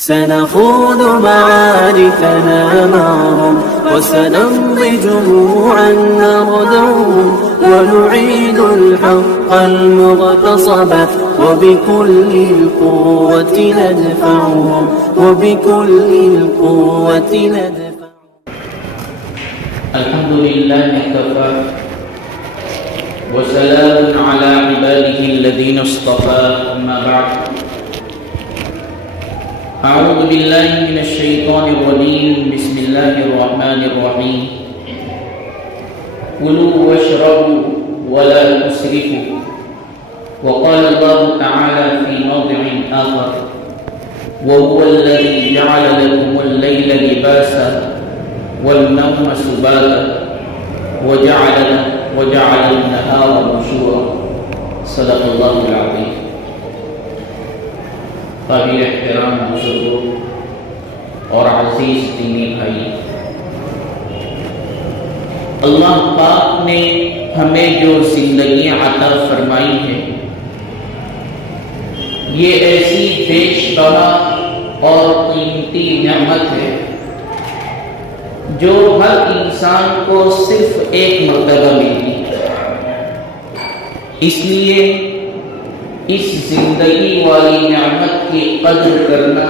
سنخوض معاركنا معهم وسنمضي جموعا نردهم ونعيد الحق المغتصب وبكل القوة ندفعهم وبكل القوة ندفعهم. الحمد لله كفى وسلام على عباده الذين اصطفى. أما بعد، أعوذ بالله من الشيطان الرجيم. بسم الله الرحمن الرحيم. كلوا واشربوا ولا تسرفوا. وقال الله تعالى في موضع آخر: وهو الذي جعل لكم الليل لباسا والنوم سباتا وجعل النهار نشورا. صدق الله العظيم. قابل احترام بزرگوں اور عزیز دینی بھائی، اللہ پاک نے ہمیں جو زندگی عطا فرمائی ہے، یہ ایسی بیش بہا اور قیمتی نعمت ہے جو ہر انسان کو صرف ایک مرتبہ ملتی ہے. اس لیے اس زندگی والی نعمت کی قدر کرنا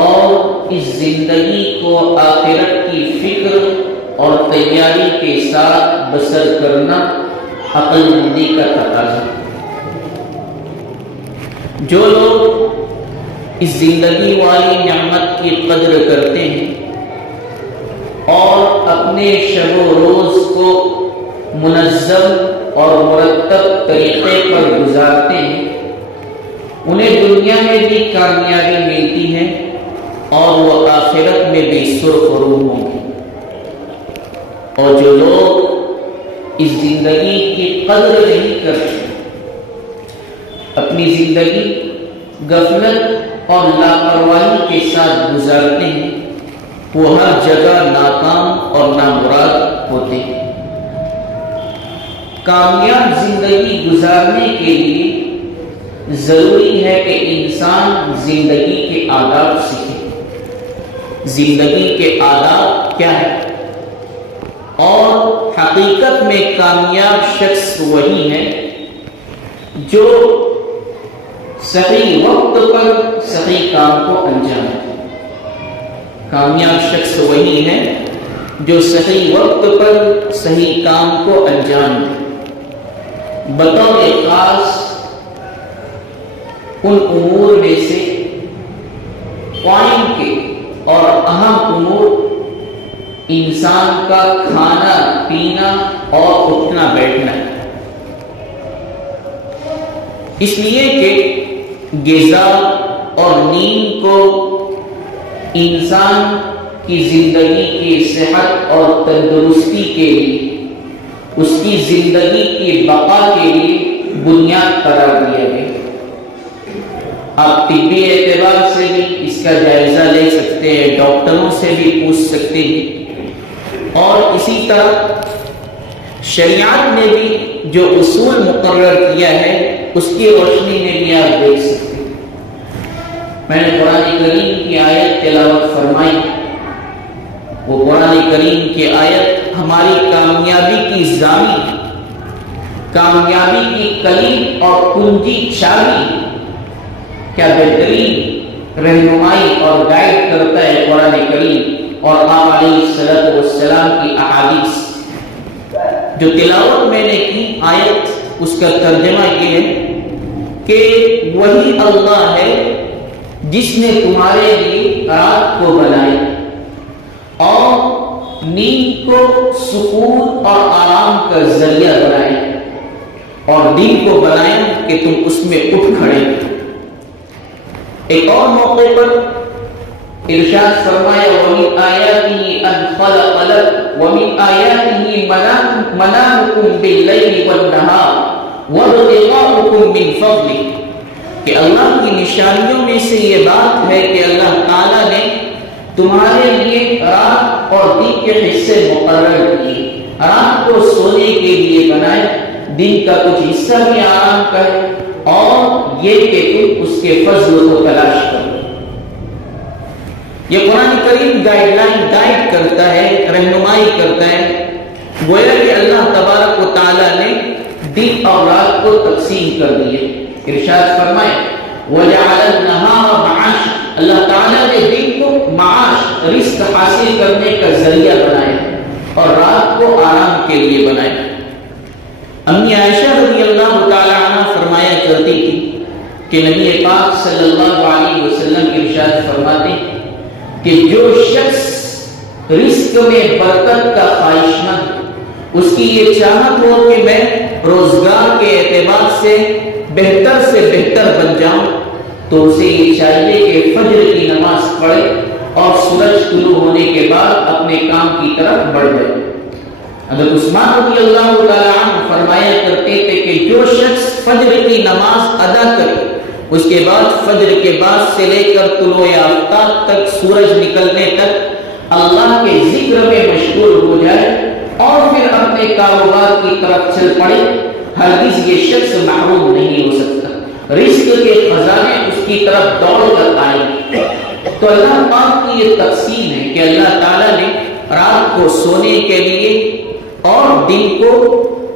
اور اس زندگی کو آخرت کی فکر اور تیاری کے ساتھ بسر کرنا عقل مندی کا تقاضا. جو لوگ اس زندگی والی نعمت کی قدر کرتے ہیں اور اپنے شب و روز کو منظم اور مرتب طریقے پر گزارتے ہیں، انہیں دنیا میں بھی کامیابی ملتی ہے اور وہ آخرت میں بھی سرخرو ہوں گے. اور جو لوگ اس زندگی کی قدر نہیں کرتے، اپنی زندگی غفلت اور لاپرواہی کے ساتھ گزارتے ہیں، وہ ہر جگہ ناکام اور نامراد ہوتے ہیں. کامیاب زندگی گزارنے کے لیے ضروری ہے کہ انسان زندگی کے آداب سیکھے. زندگی کے آداب کیا ہے؟ اور حقیقت میں کامیاب شخص وہی ہے جو صحیح وقت پر صحیح کام کو انجام دے. کامیاب شخص وہی ہے جو صحیح وقت پر صحیح کام کو انجام دے. بطور خاص ان امور میں سے قائم کے اور اہم امور انسان کا کھانا پینا اور اٹھنا بیٹھنا ہے. اس لیے کہ غذا اور نیند کو انسان کی زندگی کی صحت اور تندرستی کے لیے، اس کی زندگی کی بقا کے لیے بنیاد قرار دیا گیا. آپ طبی اعتبار سے بھی اس کا جائزہ لے سکتے ہیں، ڈاکٹروں سے بھی پوچھ سکتے ہیں، اور اسی طرح شریعت نے بھی جو اصول مقرر کیا ہے اس کی روشنی میں بھی آپ دیکھ سکتے ہیں. میں نے قرآن کریم کی آیت تلاوت فرمائی. وہ قرآن کریم کی آیت ہماری کامیابی کی ضامن، کامیابی کی کلید اور کنجی چابی. کیا بہترین رہنمائی اور گائیڈ کرتا ہے قرآن کریم اور آپ علیہ السلام کی احادیث. جو تلاوت میں نے کی آیت، اس کا ترجمہ یہ ہے کہ وہی اللہ ہے جس نے تمہارے لیے رات کو بنایا اور نیند کو سکون اور آرام کا ذریعہ بنایا، اور دن کو بنایا کہ تم اس میں اٹھ کھڑے. ایک اور موقع پر ارشاد فرمایا: وَمِنْ آيَاتِهِ أَنْ خَلَقَ لَكُمْ وَمِنْ آيَاتِهِ مَنَامُكُمْ بِاللَّيْلِ وَالنَّهَارِ وَابْتِغَاؤُكُمْ مِنْ فَضْلِهِ. کہ اللہ کی نشانیوں میں سے یہ بات ہے کہ اللہ تعالیٰ نے تمہارے لیے رات اور دن کے حصے مقرر کیے. رات کو سونے کے لیے بنائے، دن کا کچھ حصہ بھی آرام کرے، اور یہ کہ تم اس کے فضل کو تلاش کرو. یہ قرآن کریم گائیڈ کرتا ہے، رہنمائی کرتا ہے، گویا کہ اللہ تبارک و تعالیٰ نے دن اور رات کو تقسیم کر دیے۔ ارشاد فرمائے وَجَعَلَ النَّهَارَ مَعَاشًا، اللہ تعالیٰ نے دن کو معاش، رزق حاصل کرنے کا ذریعہ بنایا اور رات کو آرام کے لیے بنایا۔ امی عائشہ رضی اللہ تعالی عنہ فرمایا کرتی تھی کہ نبی پاک صلی اللہ علیہ وسلم ارشاد فرماتے کہ جو شخص رزق میں برکت کا خواہش مند، اس کی یہ چاہت ہو کہ میں روزگار کے اعتبار سے بہتر بن جاؤں، تو اسے یہ چاہیے کہ فجر کی نماز پڑھے اور سورج طلوع ہونے کے بعد اپنے کام کی طرف بڑھ جائے۔ حضرت عثمان رضی اللہ تعالیٰ عنہ فرمایا کرتے تھے کہ جو شخص فجر کی نماز ادا کرے، اس کے بعد فجر کے بعد سے لے کر طلوع آفتاب تک، سورج نکلنے تک اللہ کے ذکر میں مشغول ہو جائے اور پھر اپنے کاروبار کی طرف چل پڑے، ہرگز یہ شخص محروم نہیں ہو سکتا، رزق کے خزانے اس کی طرف دوڑ کر آئیں گے۔ تو اللہ پاک کی یہ تقسیم ہے کہ اللہ تعالیٰ نے رات کو سونے کے لیے اور دن کو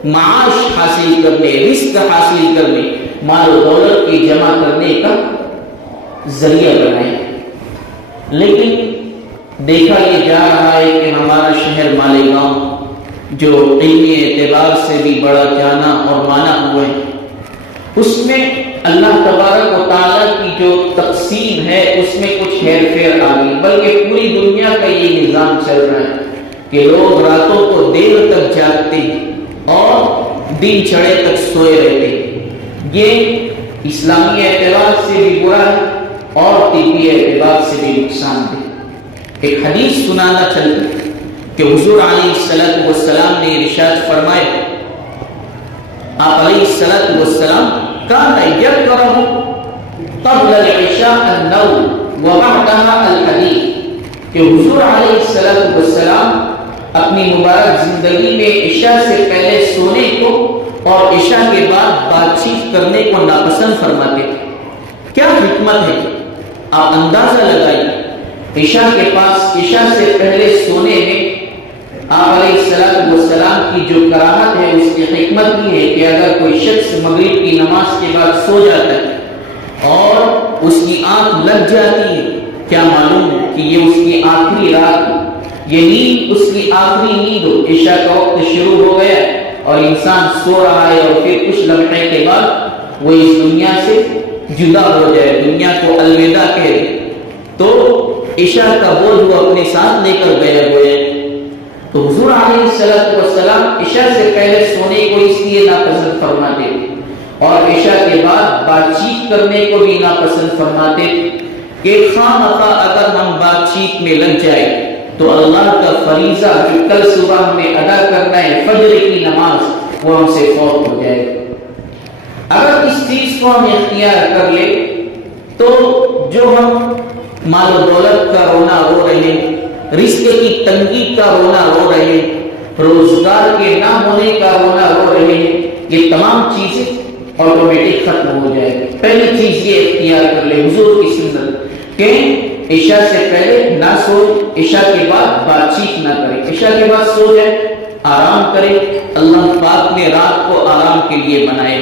معاش حاصل کرنے، رزق حاصل کرنے، مال و دولت کی جمع کرنے کا ذریعہ بنائے۔ لیکن دیکھا یہ جا رہا ہے کہ ہمارا شہر مالیگاؤں، جو علمی اعتبار سے بھی بڑا جانا اور مانا ہوا ہے، اس میں اللہ تبارک و تعالیٰ کی جو تقسیم ہے اس میں کچھ ہیر پھیر آ گئی، بلکہ پوری دنیا کا یہ نظام چل رہا ہے کہ لوگ راتوں کو دیر تک جاگتے ہیں اور دن چڑھے تک سوئے رہتے ہیں۔ یہ اسلامی اعتبار سے بھی برا ہے اور طبی اعتبار سے بھی نقصان دہ۔ ایک حدیث سنانا چلتا ہے کہ حضور علیہ السلام نے ارشاد فرمایا، آپ علیہ السلام کان یکرہ قبل العشاء النوم وبعدها الحدیث، کہ حضور علیہ السلام اپنی مبارک زندگی میں عشاء سے پہلے سونے کو اور عشاء کے بعد بات چیت کرنے کو ناپسند فرماتے تھے۔ کیا حکمت ہے؟ آپ اندازہ لگائیے، عشاء سے پہلے سونے میں آپ علیہ السلام کی جو کراہت ہے، اس کی حکمت یہ ہے کہ اگر کوئی شخص مغرب کی نماز کے بعد سو جاتا ہے اور اس کی آنکھ لگ جاتی ہے، کیا معلوم کہ یہ اس کی آخری رات ہو، یہ نیند اس کی آخری نیند ہو، عشاء کا وقت شروع ہو گیا اور انسان سو رہا ہے اور پھر کچھ لمحے کے بعد وہ اس دنیا سے جدا ہو جائے، دنیا کو الوداع کہہ دے، تو عشاء کا بوجھ وہ اپنے ساتھ لے کر گیا ہوا ہے۔ تو حضور علیہ السلام عشاء سے پہلے سونے کو اس لیے ناپسند فرماتے اور عشاء کے بعد بات چیت کرنے کو بھی ناپسند فرماتے کہ خامخواہ اگر ہم بات چیت میں لگ جائے تو اللہ کا فریضہ جو کل صبح ہمیں ادا کرنا ہے، فجر کی نماز، وہ ہم سے فوت ہو جائے۔ اگر اس چیز کو ہم اختیار کر لیں تو جو ہم مال و دولت کا رونا رو رہے ہیں، رزق کی تنگی کا رونا رو رہے ہیں، روزگار کے نہ ہونے کا رونا رو رہے ہیں، یہ تمام چیزیں آٹومیٹک ختم ہو جائے گی۔ پہلی چیز یہ اختیار کر لے حضور کی سنت کہ عشاء سے پہلے نہ سو، عشاء کے بعد بات چیت نہ کرے، عشاء کے بعد سو جائے، آرام کرے۔ اللہ پاک نے رات کو آرام کے لیے بنائے،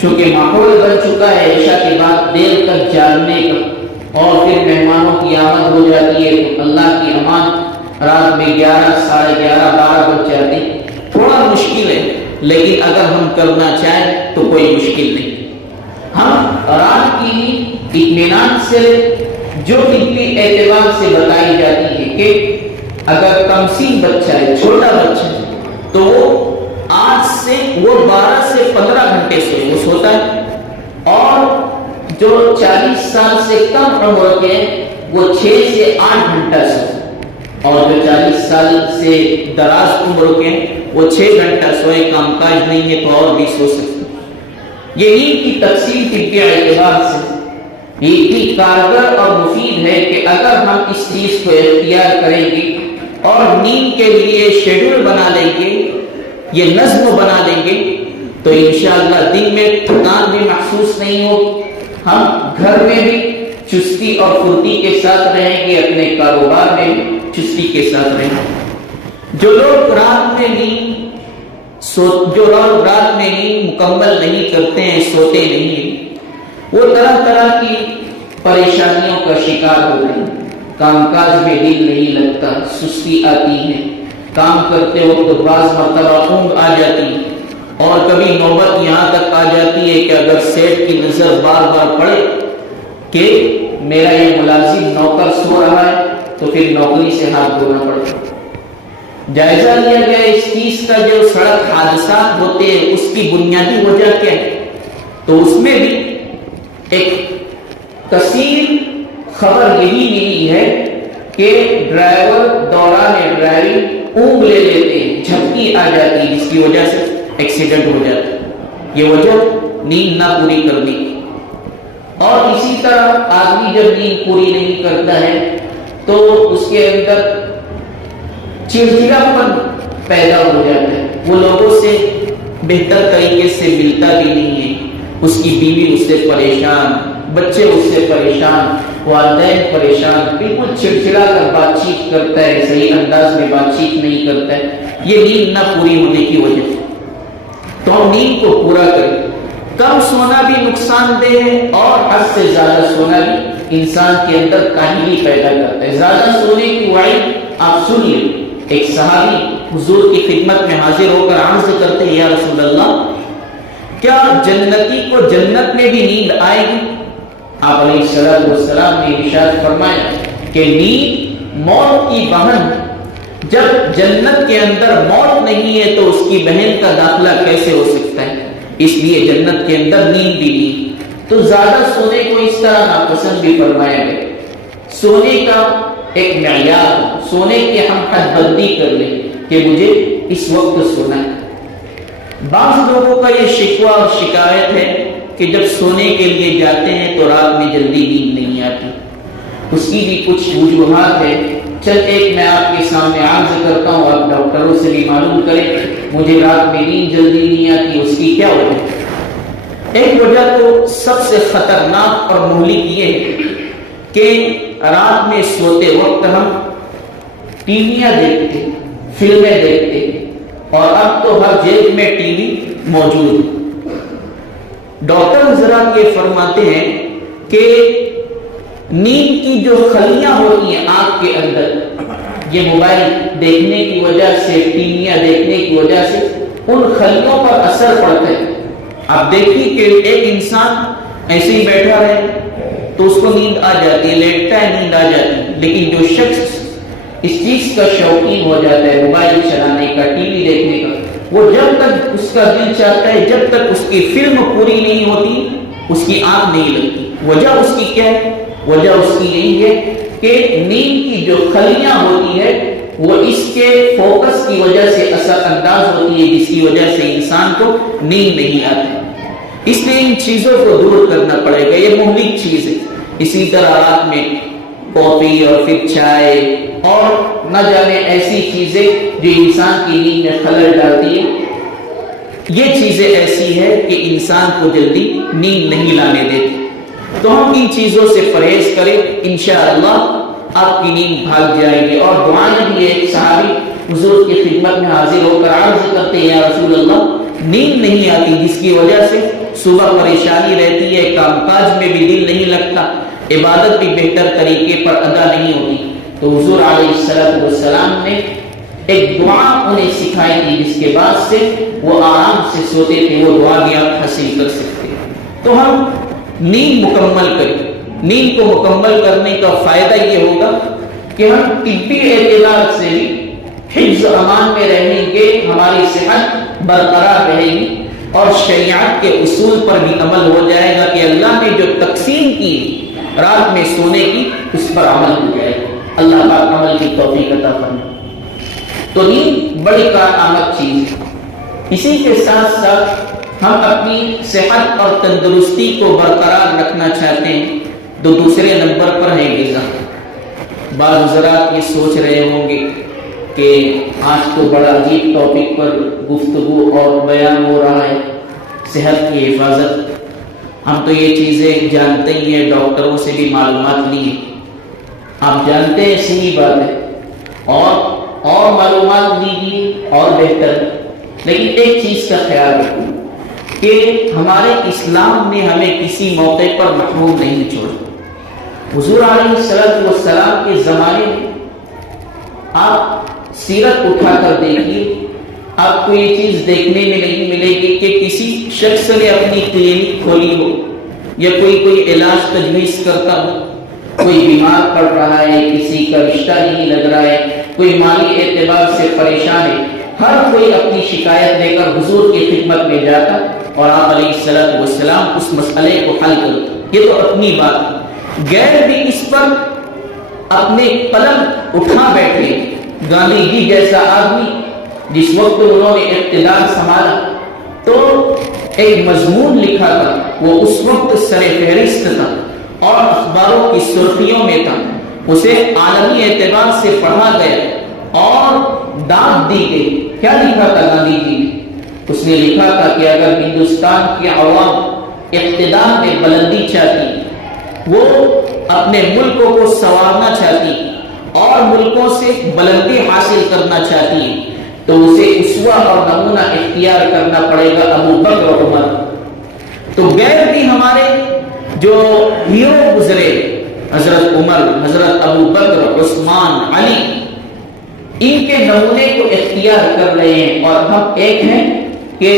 چونکہ ماحول بن چکا ہے عشاء کے بعد دیر تک جاگنے کا، اور پھر مہمانوں کی آمد ہو جاتی ہے تو اللہ کی امان رات میں 11، 11:30، 12 بج جاتے، تھوڑا مشکل ہے، لیکن اگر ہم کرنا چاہیں تو کوئی مشکل نہیں۔ ہم رات کی اطمینان سے جو طبی اعتبار سے بتائی جاتی ہے کہ اگر کمسن بچہ ہے، چھوٹا بچہ ہے، تو وہ 8 سے 12 سے 15 گھنٹے سے وہ سوتا ہے، اور جو 40 سال سے کم عمر کے وہ 6 سے 8 گھنٹہ سوئے، اور جو 40 سال سے دراز عمر کے وہ 6 گھنٹہ سوئے، کام کاج نہیں ہے تو اور بھی سو سکتے۔ یہ نیند کی تقسیم طبی اعتبار سے یہ اتنی کارگر اور مفید ہے کہ اگر ہم اس چیز کو اختیار کریں گے اور نیند کے لیے شیڈول بنا لیں گے، یہ نظم بنا لیں گے، تو انشاءاللہ دن میں تھکان بھی محسوس نہیں ہوگی۔ ہم گھر میں بھی چستی اور پھرتی کے ساتھ رہیں گے، اپنے کاروبار میں چستی کے ساتھ رہیں گے۔ جو لوگ رات میں نیند مکمل نہیں کرتے ہیں، سوتے نہیں ہیں، وہ طرح طرح کی پریشانیوں کا شکار ہو رہے ہیں۔ کام کاج میں دل نہیں لگتا، سستی آتی ہے، کام کرتے وقت بعض مرتبہ اونگ آ جاتی ہے، اور کبھی نوبت یہاں تک آ جاتی ہے کہ اگر سیٹ کی نظر بار بار پڑے کہ میرا یہ ملازم نوکر سو رہا ہے تو پھر نوکری سے ہاتھ دھونا پڑتا ہے۔ جائزہ لیا گیا اس چیز کا، جو سڑک حادثات ہوتے ہیں اس کی بنیادی وجہ کیا ہے، تو اس میں بھی ایک کثیر خبر یہی ملی ہے کہ ڈرائیور دوران ڈرائیونگ اونگ لے لیتے ہیں، جھپکی آ جاتی ہے، جس کی وجہ سے ایکسیڈنٹ ہو جاتا ہے۔ یہ وجہ نیند نہ پوری کرنے کی۔ اور اسی طرح آدمی جب نیند پوری نہیں کرتا ہے تو اس کے اندر چڑچڑاپن پیدا ہو جاتا ہے، وہ لوگوں سے بہتر طریقے سے ملتا بھی نہیں ہے، اس کی بیوی اس سے پریشان، بچے اس سے پریشان، والدین پریشان، بالکل چڑچڑا کر بات چیت کرتا ہے، صحیح انداز میں بات چیت نہیں کرتا ہے۔ یہ نیند نہ پوری ہونے کی وجہ سے۔ تو ہم نیند کو پورا کریں۔ کم سونا بھی نقصان دہ ہے، اور حد سے زیادہ سونا بھی انسان کے اندر کاہلی پیدا کرتا ہے۔ زیادہ سونے کی وعید آپ سن لیں۔ ایک صحابی حضور کی خدمت میں حاضر ہو کر عرض کرتے ہیں، یا رسول اللہ، کیا جنتی کو جنت میں بھی نیند آئے گی؟ آپ علیہ السلام نے ارشاد فرمایا کہ نیند موت کی بہن، جب جنت کے اندر موت نہیں ہے تو اس کی بہن کا داخلہ کیسے ہو سکتا ہے؟ اس لیے جنت کے اندر نیند بھی نہیں۔ تو زیادہ سونے کو اس طرح ناپسند بھی فرمایا گیا۔ سونے کا ایک معیار، سونے کی ہم حد بندی کر لیں کہ مجھے اس وقت سونا ہے۔ بعض لوگوں کا یہ شکوہ اور شکایت ہے کہ جب سونے کے لیے جاتے ہیں تو رات میں جلدی نیند نہیں آتی۔ اس کی بھی کچھ وجوہات ہے، چل ایک میں آپ کے سامنے عرض کرتا ہوں، آپ ڈاکٹروں سے بھی معلوم کریں مجھے رات میں نیند جلدی نہیں آتی، اس کی کیا وجہ ہے؟ ایک وجہ تو سب سے خطرناک اور مہلک یہ ہے کہ رات میں سوتے وقت ہم ٹی ویاں دیکھتے، فلمیں دیکھتے، اور اب تو ہر جیب میں ٹی وی موجود ہے۔ ڈاکٹر حضرات یہ فرماتے ہیں کہ نیند کی جو خلیاں ہوتی ہیں آنکھ کے اندر، یہ موبائل دیکھنے کی وجہ سے، ٹی ویاں دیکھنے کی وجہ سے ان خلیوں پر اثر پڑتا ہے۔ آپ دیکھیے کہ ایک انسان ایسے ہی بیٹھا رہے تو اس کو نیند آ جاتی ہے، لیٹتا ہے نیند آ جاتی ہے، لیکن جو شخص اس چیز کا شوقین ہو جاتا ہے، موبائل چلانے کا، ٹی وی دیکھنے کا، وہ جب تک اس کا دل چاہتا ہے، جب تک اس کی فلم پوری نہیں ہوتی اس کی آنکھ نہیں لگتی۔ وجہ اس کی کیا ہے؟ وجہ اس کی یہی ہے کہ نیند کی جو خلیاں ہوتی ہے وہ اس کے فوکس کی وجہ سے اثر انداز ہوتی ہے، جس کی وجہ سے انسان کو نیند نہیں آتی۔ اس لیے ان چیزوں کو دور کرنا پڑے گا، یہ مہلک چیز ہے۔ اسی طرح رات میں کافی اور پھر چائے اور نہ جانے ایسی چیزیں جو انسان کی نیند میں خلل ڈالتی ہے، یہ چیزیں ایسی ہے کہ انسان کو جلدی نیند نہیں لانے دیتی۔ تو ہم ان چیزوں سے پرہیز کریں، انشاءاللہ آپ کی نیند بھاگ جائے گی۔ اور دعائیں بھی ایک صحابی حضور کی خدمت میں حاضر ہو کر عرض کرتے ہیں، یا رسول اللہ، نیند نہیں آتی جس کی وجہ سے صبح پریشانی رہتی ہے، کام کاج میں بھی دل نہیں لگتا، عبادت بھی بہتر طریقے پر ادا نہیں ہوتی۔ تو حضور علیہ السلام نے ایک دعا انہیں سکھائی تھی، جس کے بعد سے وہ آرام سے سوتے تھے۔ وہ دعا بھی آپ حاصل کر سکتے ہیں۔ تو ہم نیند مکمل کریں۔ نیند کو مکمل کرنے کا فائدہ یہ ہوگا کہ ہم طبی اعتبار سے بھی حفظ امان میں رہیں گے، ہماری صحت برقرار رہے گی، اور شریعت کے اصول پر بھی عمل ہو جائے گا کہ اللہ نے جو تقسیم کی رات میں سونے کی، اس پر عمل ہو جائے گا۔ اللہ پاک عمل کی توفیق عطا فرمائے۔ تو نیند بڑی کارآمد چیز ہے۔ اسی کے ساتھ ساتھ ہم اپنی صحت اور تندرستی کو برقرار رکھنا چاہتے ہیں تو دوسرے نمبر پر ہے غذا۔ بعض حضرات یہ سوچ رہے ہوں گے کہ آج تو بڑا عجیب ٹاپک پر گفتگو اور بیان ہو رہا ہے، صحت کی حفاظت۔ ہم تو یہ چیزیں جانتے ہی ہیں، ڈاکٹروں سے بھی معلومات لی ہیں، آپ جانتے ہیں صحیح بات ہے، اور معلومات لیجیے اور بہتر، لیکن ایک چیز کا خیال رکھیں کہ ہمارے اسلام نے ہمیں کسی موقع پر محروم نہیں چھوڑا۔ حضور علیہ السلام کے زمانے میں آپ سیرت اٹھا کر دیکھیے، آپ کو یہ چیز دیکھنے میں نہیں ملے گی کہ کسی شخص نے اپنی کلینک کھولی ہو یا کوئی علاج تجویز کرتا ہو، کوئی بیمار پڑ رہا ہے، کسی کا رشتہ نہیں لگ رہا ہے، کوئی مالی اعتبار سے پریشان ہے، ہر کوئی اپنی شکایت لے کر حضور کی خدمت میں جاتا اور آپ علیہ السلام اس مسئلے کو حل کرتے۔ یہ تو اپنی بات ہے، غیر بھی اس پر اپنے قلم اٹھا بیٹھے۔ گاندھی جی جیسا آدمی جس وقت انہوں نے اقتدار سنبھالا تو ایک مضمون لکھا تھا، وہ اس وقت سر فہرست تھا اور اخباروں کی سرخیوں میں تھا، اسے عالمی اعتبار سے پڑھا گیا اور داد دی گئی۔ کیا لکھا تھا گاندھی جی نے؟ اس نے لکھا تھا کہ اگر ہندوستان کے عوام اقتدار میں بلندی چاہتی، وہ اپنے ملکوں کو سنوارنا چاہتی اور ملکوں سے بلندی حاصل کرنا چاہتی ہے تو اسے اسوہ اور نمونہ اختیار کرنا پڑے گا ابو بکر اور عمر۔ تو غیر بھی ہمارے جو ہیرو گزرے، حضرت عمر، حضرت ابو بکر، عثمان، علی، ان کے نمونے کو اختیار کر رہے ہیں، اور ہم ایک ہیں کہ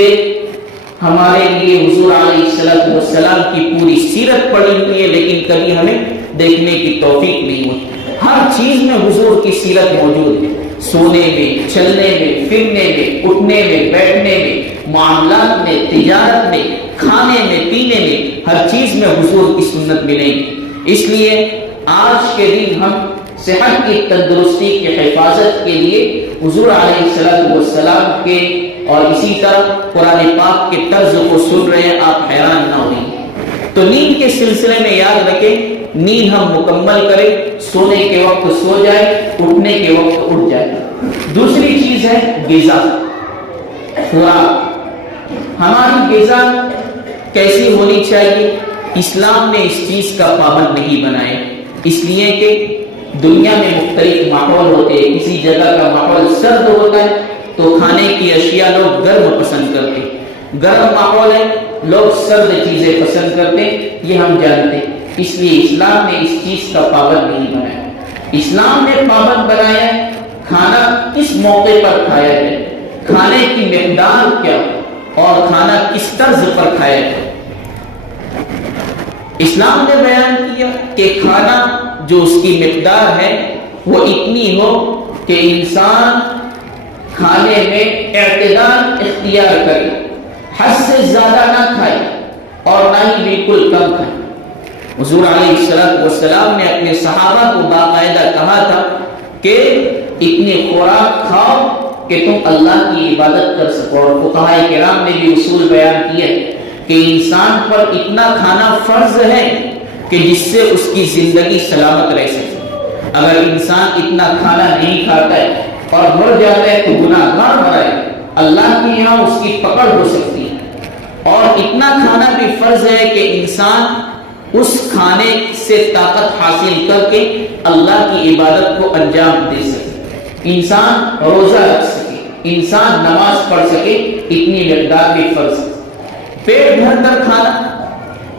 ہمارے لیے حضور علیہ السلام کی پوری سیرت پڑی ہوئی ہے لیکن کبھی ہمیں دیکھنے کی توفیق نہیں ہوتی۔ ہر چیز میں حضور کی سیرت موجود ہے، سونے میں، چلنے میں، پھرنے میں، اٹھنے میں، بیٹھنے میں، معاملات میں، تجارت میں، کھانے میں، پینے میں، ہر چیز میں حضور کی سنت ملے گی۔ اس لیے آج کے دن ہم صحت کی تندرستی کی حفاظت کے لیے حضور علیہ السلام کے اور اسی طرح قرآن پاک کے طرز کو سن رہے ہیں، آپ حیران نہ ہوئیں۔ تو نیند کے سلسلے میں یاد رکھیں، نیند ہم مکمل کریں، سونے کے وقت سو جائے، اٹھنے کے وقت اٹھ جائے۔ دوسری چیز ہے غذا، خوراک۔ ہماری غذا کیسی ہونی چاہیے؟ اسلام نے اس چیز کا پابند نہیں بنائے، اس لیے کہ دنیا میں مختلف ماحول ہوتے ہیں، کسی جگہ کا ماحول سرد ہوتا ہے تو کھانے کی اشیاء لوگ گرم پسند کرتے ہیں، گرم ماحول ہے لوگ سرد چیزیں پسند کرتے ہیں، یہ ہم جانتے ہیں۔ اس لیے اسلام نے اس چیز کا پابند نہیں بنایا۔ اسلام نے پابند بنایا کھانا کس موقع پر کھایا جائے، کھانے کی مقدار کیا اور کھانا کس طرز پر کھایا جائے۔ اسلام نے بیان کیا کہ کھانا جو اس کی مقدار ہے وہ اتنی ہو کہ انسان کھانے میں اعتدال اختیار کرے، حد سے زیادہ نہ کھائے اور نہ ہی بالکل کم کھائے۔ حضور علیہ السلام نے اپنے صحابہ کو باقاعدہ کہا تھا کہ اتنی خوراک کھاؤ کہ تم اللہ کی عبادت کر سکو، اور فقہاء کرام نے بھی اصول بیان کیا کہ انسان پر اتنا کھانا فرض ہے کہ جس سے اس کی زندگی سلامت رہ سکے۔ اگر انسان اتنا کھانا نہیں کھاتا ہے اور مر جاتا ہے تو گناہ گار مرا ہے، اللہ کے یہاں اس کی پکڑ ہو سکتی ہے۔ اور اتنا کھانا بھی فرض ہے کہ انسان اس کھانے سے طاقت حاصل کر کے اللہ کی عبادت کو انجام دے سکے، انسان روزہ رکھ سکے، انسان نماز پڑھ سکے، اتنی مقدار بھی فرض ہے۔ پیٹ بھر کر کھانا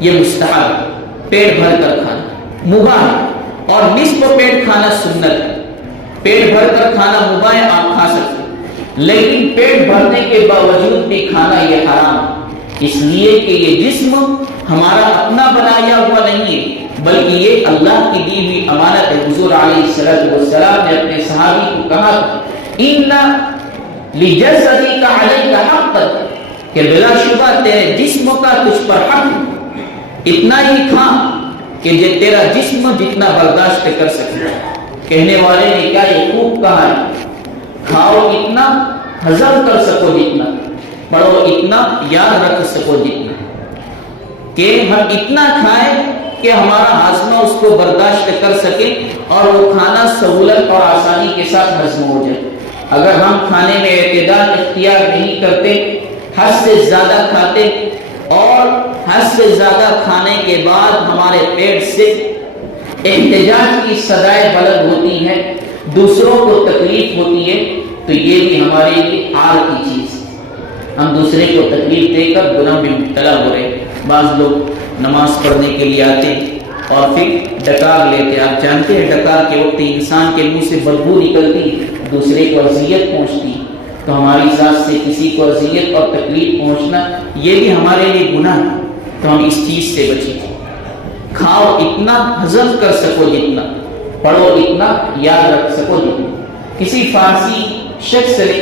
یہ مستحب ہے، پیٹ بھر کر کھانا مباح ہے، اور نصف پیٹ کھانا سنت ہے۔ پیٹ بھر کر کھانا مباح ہے، آپ کھا سکتے ہیں، لیکن پیٹ بھرنے کے باوجود بھی کھانا یہ حرام ہے، اس لیے کہ یہ جسم ہمارا اپنا بنایا ہوا نہیں ہے بلکہ یہ اللہ کی دی ہوئی امانت ہے۔ حضور علیہ السلام نے اپنے صحابی کو کہا اِنَّ لِجَسَدِكَ عَلَيْكَ حَقًّا، کہ بلا شبہ تیرے جسم کا تجھ پر حق ہے، اتنا ہی کھا کہ تیرا جسم جتنا برداشت کر سکے۔ کہنے والے نے کیا یہ خوب کہا ہے، کھاؤ اتنا، ہضم کر سکو جتنا، پڑھو اتنا، یاد رکھ سکو جتنا، کہ ہم اتنا کھائیں کہ ہمارا ہاضمہ اس کو برداشت کر سکے اور وہ کھانا سہولت اور آسانی کے ساتھ ہضم ہو جائے۔ اگر ہم کھانے میں اعتدال اختیار نہیں کرتے، حد سے زیادہ کھاتے اور حد سے زیادہ کھانے کے بعد ہمارے پیٹ سے احتجاج کی صدائیں بلند ہوتی ہیں، دوسروں کو تکلیف ہوتی ہے، تو یہ بھی ہمارے لیے عار کی چیز ہے۔ ہم دوسرے کو تکلیف دے کر گناہ میں مبتلا ہو رہے ہیں۔ بعض لوگ نماز پڑھنے کے لیے آتے اور پھر ڈکار لیتے۔ آپ جانتے ہیں ڈکار کے وقت انسان کے منہ سے بدبو نکلتی، دوسرے کو اذیت پہنچتی، تو ہماری ذات سے کسی کو اذیت اور تکلیف پہنچنا یہ بھی ہمارے لیے گناہ ہے، تو ہم اس چیز سے بچیں۔ کھاؤ اتنا، ہضم کر سکو جتنا، پڑھو اتنا، یاد رکھ سکو جتنا۔ کسی فارسی شخص نے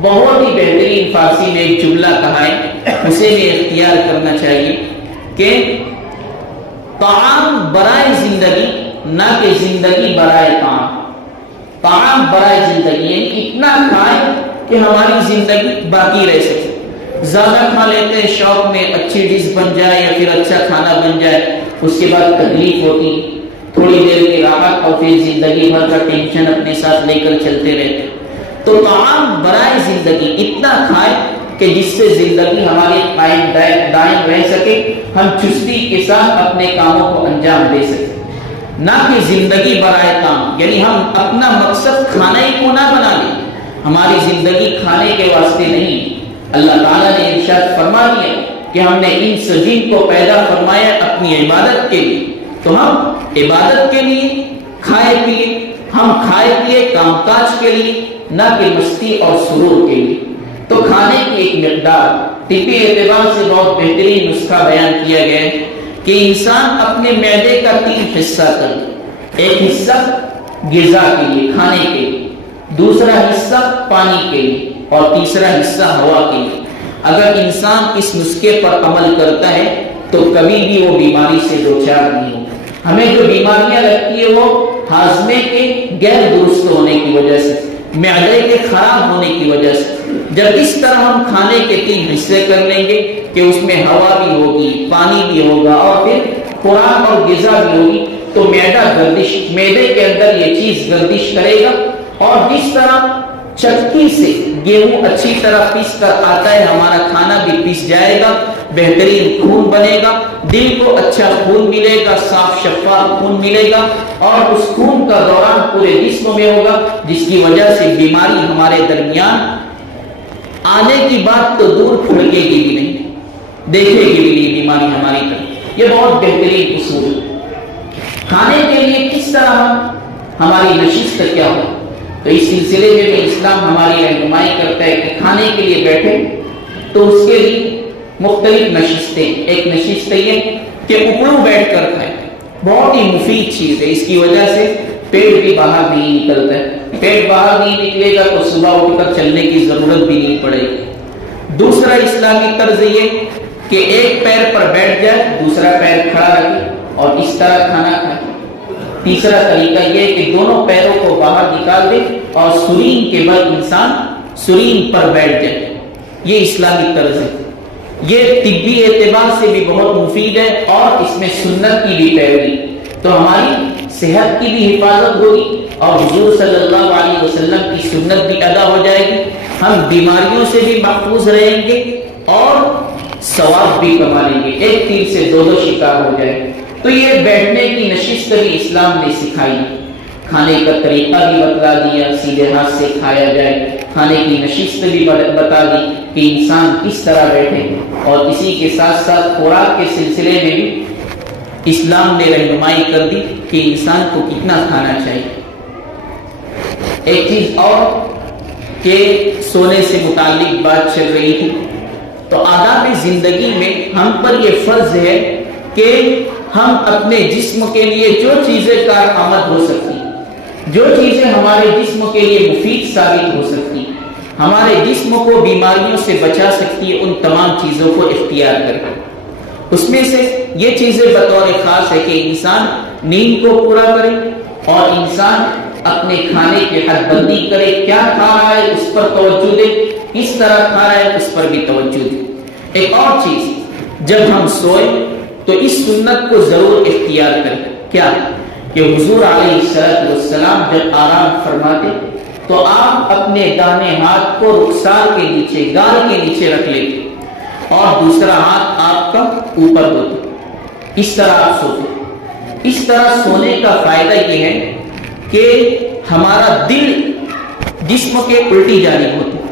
بہت ہی بہترین فارسی میں ایک جملہ کہا ہے، اسے بھی اختیار کرنا چاہیے کہ طعام برائے زندگی نہ کہ زندگی برائے طعام۔ طعام برائے زندگی یعنی اتنا کھائیں کہ ہماری زندگی باقی رہ سکے۔ زیادہ کھا لیتے ہیں شوق میں، اچھی ڈش بن جائے یا پھر اچھا کھانا بن جائے، اس کے بعد تکلیف ہوتی، تھوڑی دیر کی راحت اور پھر زندگی بھر کا ٹینشن اپنے ساتھ لے کر چلتے رہتے۔ تو طعام برائے زندگی اتنا کھائیں کہ جس سے زندگی ہماری قائم دائم رہ سکے، ہم چستی کے ساتھ اپنے کاموں کو انجام دے سکیں، نہ کہ زندگی برائے کام، یعنی ہم اپنا مقصد کھانا ہی کو نہ بنا لیں۔ ہماری زندگی کھانے کے واسطے نہیں۔ اللہ تعالیٰ نے ارشاد فرما دیا کہ ہم نے ان سجین کو پیدا فرمایا اپنی عبادت کے لیے، تو ہم عبادت کے لیے کھائے پیے، ہم کھائے پیے کام کاج کے لیے، نہ کہ مستی اور سرور کے لیے۔ تو کھانے کی ایک مقدار طبی اعتبار سے بہت بہترین نسخہ بیان کیا گیا ہے کہ انسان اپنے معدے کا 3 حصہ کرے۔ ایک حصہ غذا کے لیے، کھانے کے لیے، دوسرا حصہ پانی کے لیے، اور تیسرا حصہ ہوا کے لیے۔ اگر انسان اس نسخے پر عمل کرتا ہے تو کبھی بھی وہ بیماری سے دوچار نہیں ہوگا۔ ہمیں جو بیماریاں لگتی ہے وہ ہاضمے کے غیر درست ہونے کی وجہ سے، معدے کے خراب ہونے کی وجہ سے۔ جب اس طرح ہم کھانے کے 3 حصے کر لیں گے کہ اس میں ہوا بھی ہوگی، پانی بھی ہوگا اور پھر خوراک اور غذا بھی ہوگی، تو معدے کے اندر یہ چیز گردش کرے گا، اور جس طرح چکی سے گیہوں اچھی طرح پیس کر آتا ہے، ہمارا کھانا بھی پیس جائے گا، بہترین خون بنے گا، دل کو اچھا خون ملے گا، صاف شفاف خون ملے گا، اور اس خون کا دوران پورے جسم میں ہوگا، جس کی وجہ سے بیماری ہمارے درمیان آنے کی بات تو دور، پھڑکے گی بھی نہیں، دیکھے گی بھی نہیں بیماری ہماری طرف۔ یہ بہت بہترین اصول ہے۔ کھانے کے لیے کس طرح ہماری نشست کیا ہو، تو اس سلسلے میں بھی اسلام ہماری رہنمائی کرتا ہے کہ کھانے کے لیے بیٹھے تو اس کے لیے مختلف نشستیں۔ ایک نشست یہ کہ اکڑوں بیٹھ کر کھائیں، بہت ہی مفید چیز ہے، اس کی وجہ سے پیٹ بھی باہر نہیں نکلتا ہے۔ پیٹ باہر نہیں نکلے گا تو صبح اٹھ کر چلنے کی ضرورت بھی نہیں پڑے گی۔ دوسرا اسلامی طرز یہ کہ ایک پیر پر بیٹھ جائے، دوسرا پیر کھڑا رکھے اور اس طرح کھانا کھائے۔ تیسرا طریقہ یہ کہ دونوں پیروں کو باہر نکال دے اور سرین کے بل انسان سرین پر بیٹھ جائے۔ یہ اسلامی طرز ہے، یہ طبی اعتبار سے بھی بہت مفید ہے، اور اس میں سنت کی بھی پیروی، تو ہماری صحت کی بھی حفاظت ہوگی اور حضور صلی اللہ علیہ وسلم کی سنت بھی ادا ہو جائے گی، ہم بیماریوں سے بھی محفوظ رہیں گے اور ثواب بھی کما لیں گے، ایک تیر سے 2 شکار ہو جائے۔ تو یہ بیٹھنے کی نشست بھی اسلام نے سکھائی، کھانے کا طریقہ بھی بتلا دیا، سیدھے ہاتھ سے کھایا جائے، کھانے کی نشست بھی بتا دی کہ انسان کس طرح بیٹھے، اور اسی کے ساتھ ساتھ خوراک کے سلسلے میں بھی اسلام نے رہنمائی کر دی کہ انسان کو کتنا کھانا چاہیے۔ ایک چیز اور کہ سونے سے متعلق بات چل رہی تھی، تو آداب زندگی میں ہم پر یہ فرض ہے کہ ہم اپنے جسم کے لیے جو چیزیں کارآمد ہو سکتی، جو چیزیں ہمارے جسم کے لیے مفید ثابت ہو سکتی، ہمارے جسم کو بیماریوں سے بچا سکتی ہے، ان تمام چیزوں کو اختیار کریں۔ اس میں سے یہ چیزیں بطور خاص ہے کہ انسان نیند کو پورا کرے اور انسان اپنے کھانے کی حد بندی کرے، کیا کھا رہا ہے اس پر توجہ دے، کس طرح کھا رہا ہے اس پر بھی توجہ دے۔ ایک اور چیز، جب ہم سوئے تو اس سنت کو ضرور اختیار کریں، کیا کہ حضور علیہ السلام جب آرام فرماتے تو آپ اپنے داہنے ہاتھ کو رخسار کے نیچے، گال کے نیچے رکھ لیتے، اور دوسرا ہاتھ آپ کا اوپر ہوتا، اس طرح آپ سوتے۔ اس طرح سونے کا فائدہ یہ ہے کہ ہمارا دل جسم کے الٹی جانب ہوتا۔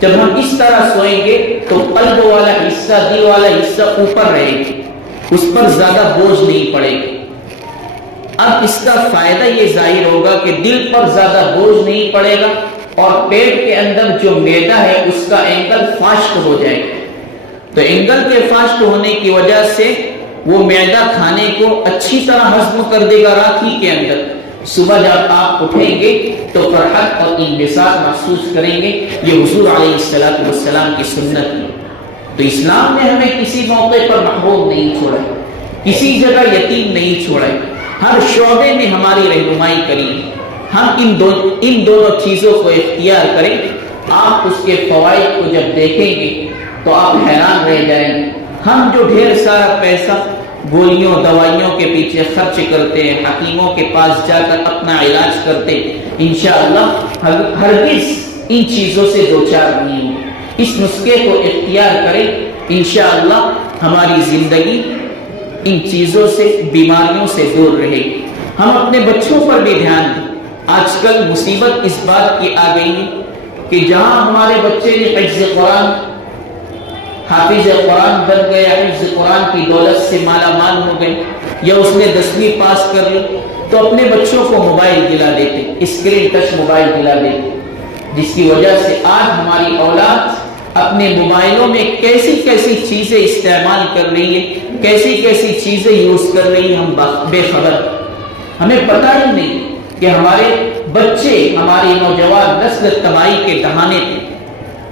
جب ہم اس طرح سوئیں گے تو قلب والا حصہ، دل والا حصہ اوپر رہے گا، اس پر زیادہ بوجھ نہیں پڑے گا۔ اب اس کا فائدہ یہ ظاہر ہوگا کہ دل پر زیادہ بوجھ نہیں پڑے گا اور پیٹ کے اندر جو معدہ ہے اس کا اینگل فاسٹ ہو جائے گا۔ تو اینگل کے فاسٹ ہونے کی وجہ سے وہ معدہ کھانے کو اچھی طرح ہضم کر دے گا راکھی کے اندر۔ صبح جب آپ اٹھیں گے تو فرحت اور انبساط محسوس کریں گے۔ یہ حضور علیہ السلام کی سنت ہے۔ تو اسلام نے ہمیں کسی موقع پر محروم نہیں چھوڑا، کسی جگہ یتیم نہیں چھوڑا، ہر شعبے میں ہماری رہنمائی کری۔ ہم ان دونوں چیزوں کو اختیار کریں، آپ اس کے فوائد کو جب دیکھیں گے تو آپ حیران رہ جائیں گے۔ ہم جو ڈھیر سارا پیسہ گولیوں دوائیوں کے پیچھے خرچ کرتے ہیں، حکیموں کے پاس جا کر اپنا علاج کرتے ہیں، انشاءاللہ ہرگز ان چیزوں سے دوچار نہیں ہوں۔ اس نسخے کو اختیار کریں، انشاءاللہ ہماری زندگی ان چیزوں سے، بیماریوں سے دور رہے گی۔ ہم اپنے بچوں پر بھی دھیان دیں۔ آج کل مصیبت اس بات کی آ گئی ہے کہ جہاں ہمارے بچے نے حفظ قرآن، حافظ قرآن بن گیا، حفظ قرآن کی دولت سے مالا مال ہو گئے، یا اس نے 10ویں پاس کر لی، تو اپنے بچوں کو موبائل دلا دیتے، اسکرین ٹچ موبائل دلا دیتے، جس کی وجہ سے آج ہماری اولاد اپنے موبائلوں میں کیسی کیسی چیزیں استعمال کر رہی ہے، کیسی کیسی چیزیں یوز کر رہی ہے، ہم بے خبر، ہمیں پتہ ہی نہیں کہ ہمارے بچے، ہماری نوجوان نسل تباہی کے دہانے تھے۔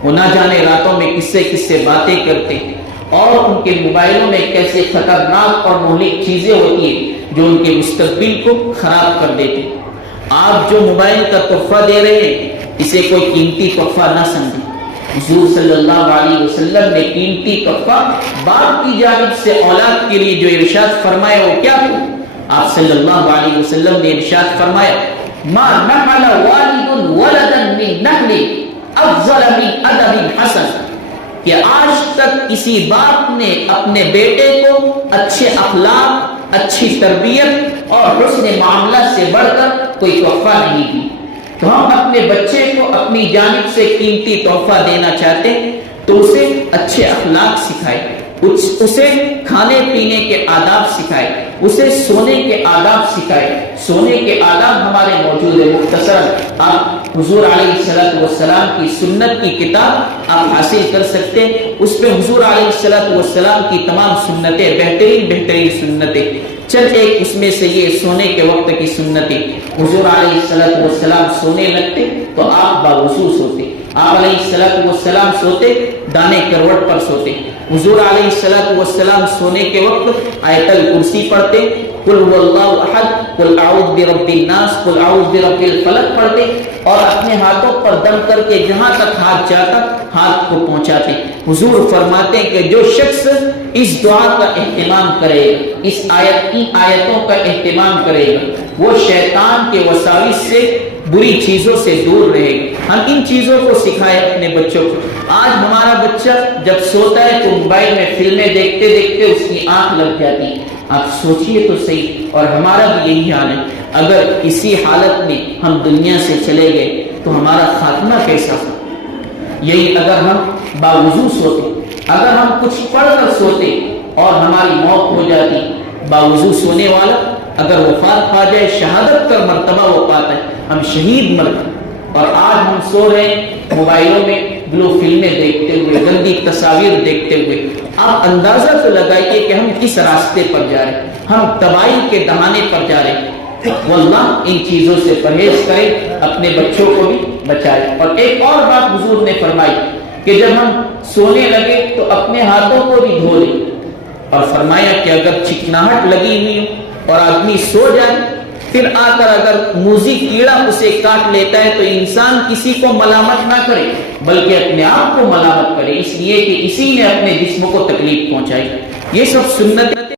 وہ نہ جانے راتوں میں کس سے باتیں کرتے اور ان کے موبائلوں میں کیسے خطرناک اور مہلک چیزیں ہوتی ہیں جو ان کے مستقبل کو خراب کر دیتے۔ آپ جو موبائل کا تحفہ دے رہے ہیں اسے کوئی قیمتی تحفہ نہ سمجھیں۔ حضور صلی اللہ علیہ وسلم نے قیمتی تحفہ باپ کی جانب سے اولاد کے لیے جو ارشاد فرمایا وہ کیا تھا؟ آپ صلی اللہ علیہ وسلم نے ارشاد فرمایا ما نحل والد ولدا من نحل افضل من ادب حسن، کہ آج تک کسی باپ نے اپنے بیٹے کو اچھے اخلاق، اچھی تربیت اور حسن معاملہ سے بڑھ کر کوئی تحفہ نہیں دی۔ تو ہم اپنے بچے کو اپنی جانب سے قیمتی تحفہ دینا چاہتے ہیں تو اسے اچھے اخلاق سکھائے، اسے کھانے پینے کے آداب سکھائے، اسے سونے کے آداب سکھائے۔ سونے کے آداب ہمارے موجود ہیں، مختصر آپ حضور علیہ السلام کی سنت کی کتاب آپ حاصل کر سکتے ہیں، اس پہ حضور علیہ السلام کی تمام سنتیں، بہترین سنتیں، چند ایک اس میں سے یہ سونے کے وقت کی سنتیں۔ حضور علیہ السلام سونے لگتے تو آپ باوضو سوتے، آپ علیہ السلام سوتے دانے کروٹ پر سوتے۔ حضور علیہ السلام سونے کے وقت آیت الکرسی پڑھتے، قل هو اللہ احد، قل اعوذ برب الناس، قل اعوذ برب الفلق پڑھتے، اور اپنے ہاتھوں پر دم کر کے جہاں تک ہاتھ جاتا ہاتھ کو پہنچاتے۔ حضور فرماتے ہیں کہ جو شخص اس دعا کا اہتمام کرے گا، ان آیتوں کا اہتمام کرے گا، وہ شیطان کے وساوس سے، بری چیزوں سے دور رہے گا۔ ہم ان چیزوں کو سکھائے اپنے بچوں کو۔ آج ہمارا بچہ جب سوتا ہے تو موبائل میں فلمیں دیکھتے دیکھتے اس کی آنکھ لگ جاتی ہے۔ آپ سوچئے تو صحیح، اور ہمارا بھی یہی حال ہے۔ اگر اسی حالت میں ہم دنیا سے چلے گئے تو ہمارا خاتمہ کیسا ہو؟ یہی اگر ہم باوضو سوتے، اگر ہم کچھ پڑھ کر سوتے اور ہماری موت ہو جاتی، باوضو سونے والا اگر وفات پا جائے، شہادت کا مرتبہ وہ پاتا ہے، ہم شہید مرتے، اور آج ہم سو رہے ہیں موبائلوں میں گلو فلمیں دیکھتے ہوئے، گندی تصاویر دیکھتے ہوئے۔ آپ اندازہ تو لگائیے کہ ہم کس راستے پر جا رہے ہیں، ہم تباہی کے دہانے پر جا رہے ہیں۔ واللہ ان چیزوں سے پرہیز کریں، اپنے بچوں کو بھی بچائیں۔ اور ایک اور بات حضور نے فرمائی کہ جب ہم سونے لگے تو اپنے ہاتھوں کو بھی دھو لیں، اور فرمایا کہ اگر چکناہٹ لگی ہوئی ہو اور آدمی سو جائے، پھر آ کر اگر موذی کیڑا اسے کاٹ لیتا ہے تو انسان کسی کو ملامت نہ کرے بلکہ اپنے آپ کو ملامت کرے، اس لیے کہ اسی نے اپنے جسم کو تکلیف پہنچائی۔ یہ سب سنت